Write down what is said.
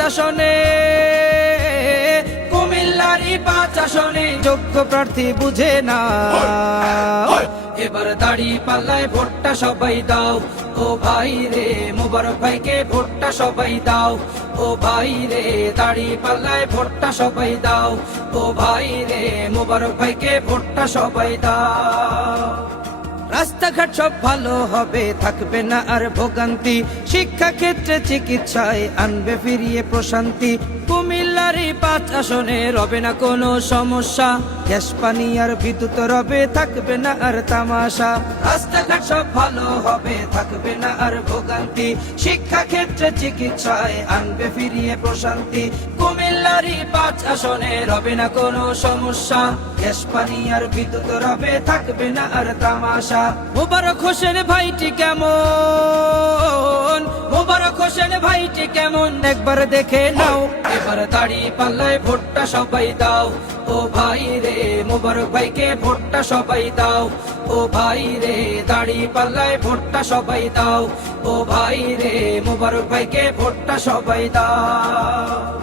আসনে কুমিল্লারই পাঁচ যোগ্য প্রার্থী বুঝে না। এবার দাড়ি পাল্লায় ভোটটা সবাই দাও। ও ভাই রে, মুবারক ভাইকে ভোটটা সবাই দাও। ও ভাই রে, দাড়ি পাল্লায় ভোটটা সবাই দাও। ও ভাই রে, মুবারক ভাইকে ভোটটা সবাই দাও। রাস্তাঘাট সব ভালো হবে, থাকবে না আর ভোগান্তি। শিক্ষা ক্ষেত্রে চিকিৎসায় আনবে ফিরিয়ে প্রশান্তি। কুমিল্লারই পাঁচ আসনে রবে না কোনো সমস্যা। গ্যাস, পানি আর বিদ্যুৎ রবে, থাকবে না আর তামাশা। রাস্তাঘাট সব ভালো হবে, থাকবে না আর ভোগান্তি। শিক্ষা ক্ষেত্রে চিকিৎসায় আনবে ফিরিয়ে প্রশান্তি। কুমিল্লারই পাঁচ রবে না কোনো সমস্যা। গ্যাস আর বিদ্যুৎ রবে, থাকবে না আর তামাশা। মোবারক হোসেন ভাইটি কেমন? মোবারক হোসেন ভাইটি কেমন? একবার দেখে নাও। এবার দাড়ি পাল্লায় ভোটটা সবাই দাও। ও ভাই রে, মোবারক ভাইকে ভোটটা সবাই দাও। ও ভাই রে, দাড়ি পাল্লায় ভোটটা সবাই দাও। ও ভাই রে, মোবারক ভাইকে ভোটটা সবাই দাও।